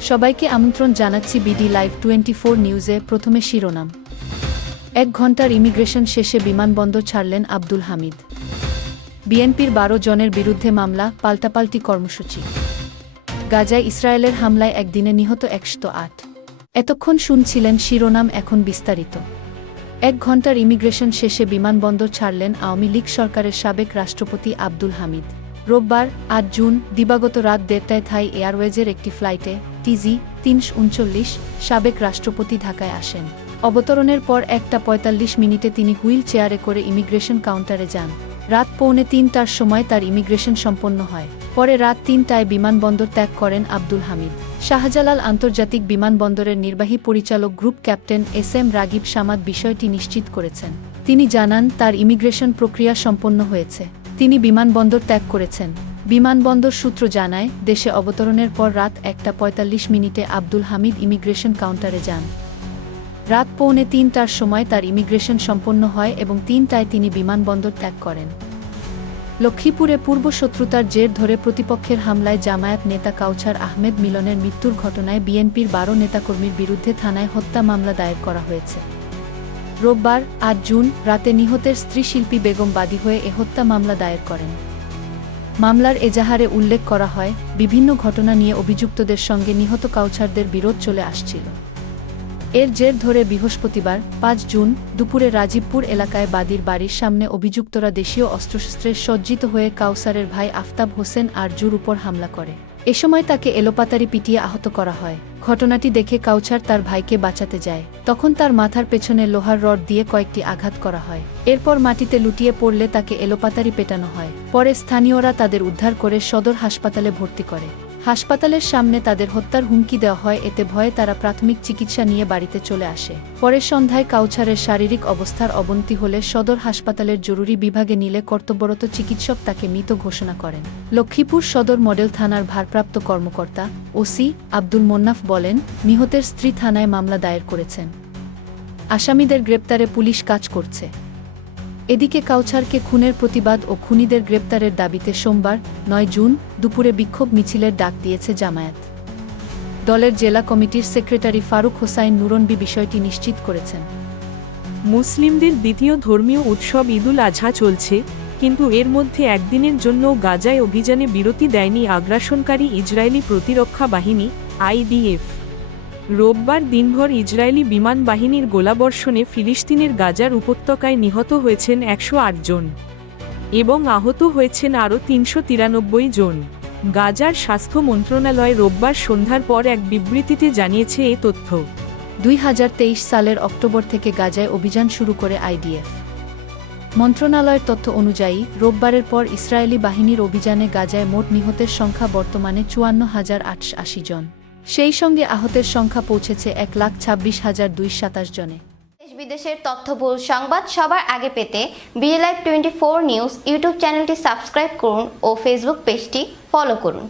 সবাইকে আমন্ত্রণ জানাচ্ছি বিডি লাইভ টোয়েন্টি ফোর নিউজে প্রথমে শিরোনাম। এক ঘণ্টার ইমিগ্রেশন শেষে বিমানবন্দর ছাড়লেন আব্দুল হামিদ। বিএনপির বারো জনের বিরুদ্ধে মামলা, পাল্টাপাল্টি কর্মসূচি। গাজায় ইসরায়েলের হামলায় একদিনে নিহত একশো আট। এতক্ষণ শুনছিলেন শিরোনাম এখন বিস্তারিত। এক ঘণ্টার ইমিগ্রেশন শেষে বিমানবন্দর ছাড়লেন আওয়ামী লীগ সরকারের সাবেক রাষ্ট্রপতি আব্দুল হামিদ। রোববার, আট জুন, দিবাগত রাত দেড়টায় থাই এয়ারওয়েজের একটি ফ্লাইটে টিজি তিনশো উনচল্লিশ সাবেক রাষ্ট্রপতি ঢাকায় আসেন। অবতরণের পর একটা পঁয়তাল্লিশ মিনিটে তিনি হুইল চেয়ারে করে ইমিগ্রেশন কাউন্টারে যান। রাত পৌনে তিনটার সময় তার ইমিগ্রেশন সম্পন্ন হয়। পরে রাত তিনটায় বিমানবন্দর ত্যাগ করেন আব্দুল হামিদ। শাহজালাল আন্তর্জাতিক বিমানবন্দরের নির্বাহী পরিচালক group captain S M Ragib Samad বিষয়টি নিশ্চিত করেছেন। তিনি জানান, তার ইমিগ্রেশন প্রক্রিয়া সম্পন্ন হয়েছে। তিনি বিমানবন্দর ত্যাগ করেছেন। বিমানবন্দর সূত্র জানায়, দেশে অবতরণের পর রাত একটা পঁয়তাল্লিশ মিনিটে আব্দুল হামিদ ইমিগ্রেশন কাউন্টারে যান। রাত পৌনে তিনটার সময় তার ইমিগ্রেশন সম্পন্ন হয় এবং তিনটায় তিনি বিমানবন্দর ত্যাগ করেন। লক্ষ্মীপুরে পূর্ব শত্রুতার জের ধরে প্রতিপক্ষের হামলায় জামায়াত নেতা কাউছার আহমেদ মিলনের মৃত্যুর ঘটনায় বিএনপির বারো নেতাকর্মীর বিরুদ্ধে থানায় হত্যা মামলা দায়ের করা হয়েছে। রোববার, আট জুন, রাতে নিহতের স্ত্রী শিল্পী বেগম বাদী হয়ে এ হত্যা মামলা দায়ের করেন। মামলার এজাহারে উল্লেখ করা হয়, বিভিন্ন ঘটনা নিয়ে অভিযুক্তদের সঙ্গে নিহত কাউছারদের বিরোধ চলে আসছিল। এর জের ধরে বৃহস্পতিবার, পাঁচ জুন, দুপুরে রাজীবপুর এলাকায় বাদীর বাড়ির সামনে অভিযুক্তরা দেশীয় অস্ত্রশস্ত্রে সজ্জিত হয়ে কাউসারের ভাই আফতাব হোসেন আরজুর উপর হামলা করে। এ সময় তাকে এলোপাতারি পিটিয়ে আহত করা হয়। ঘটনাটি দেখে কাউছার তার ভাইকে বাঁচাতে যায়। তখন তার মাথার পেছনে লোহার রড দিয়ে কয়েকটি আঘাত করা হয়। এরপর মাটিতে লুটিয়ে পড়লে তাকে এলোপাতারি পেটানো হয়। পরে স্থানীয়রা তাদের উদ্ধার করে সদর হাসপাতালে ভর্তি করে। হাসপাতালের সামনে তাদের হত্যার হুমকি দেওয়া হয়, এতে ভয়ে তারা প্রাথমিক চিকিৎসা নিয়ে বাড়িতে চলে আসে। পরে সন্ধ্যায় কাউছারের শারীরিক অবস্থার অবনতি হলে সদর হাসপাতালের জরুরি বিভাগে নিলে কর্তব্যরত চিকিৎসক তাকে মৃত ঘোষণা করেন। লক্ষ্মীপুর সদর মডেল থানার ভারপ্রাপ্ত কর্মকর্তা ওসি আব্দুল মোন্নাফ বলেন, নিহতের স্ত্রী থানায় মামলা দায়ের করেছেন। আসামিদের গ্রেপ্তারে পুলিশ কাজ করছে। এদিকে কাউছারকে খুনের প্রতিবাদ ও খুনিদের গ্রেপ্তারের দাবিতে সোমবার, নয় জুন, দুপুরে বিক্ষোভ মিছিলের ডাক দিয়েছে জামায়াত। দলের জেলা কমিটির সেক্রেটারি ফারুক হোসাইন নুরনবি বিষয়টি নিশ্চিত করেছেন। মুসলিমদের দ্বিতীয় ধর্মীয় উৎসব ঈদুল আজহা চলছে, কিন্তু এর মধ্যে একদিনের জন্য গাজায় অভিযানে বিরতি দেয়নি আগ্রাসনকারী ইসরায়েলি প্রতিরক্ষা বাহিনী, আইডিএফ। রোববার দিনভর ইসরায়েলি বিমান বাহিনীর গোলাবর্ষণে ফিলিস্তিনের গাজার উপত্যকায় নিহত হয়েছেন একশো আট জন এবং আহত হয়েছেন আরও তিনশো তিরানব্বই জন। গাজার স্বাস্থ্য মন্ত্রণালয় রোববার সন্ধ্যার পর এক বিবৃতিতে জানিয়েছে এ তথ্য। দুই হাজার তেইশ সালের অক্টোবর থেকে গাজায় অভিযান শুরু করে আইডিএফ। মন্ত্রণালয়ের তথ্য অনুযায়ী, রোববারের পর ইসরায়েলি বাহিনীর অভিযানে গাজায় মোট নিহতের সংখ্যা বর্তমানে চুয়ান্ন হাজার আটশো আশি জন। সেই সঙ্গে আহতের সংখ্যা পৌঁছেছে এক লাখ ছাব্বিশ হাজার দুই সাতাশ জনে। দেশ বিদেশের তথ্যবহুল সংবাদ সবার আগে পেতে BLI twenty four news YouTube চ্যানেলটি সাবস্ক্রাইব করুন ও ফেসবুক পেজটি ফলো করুন।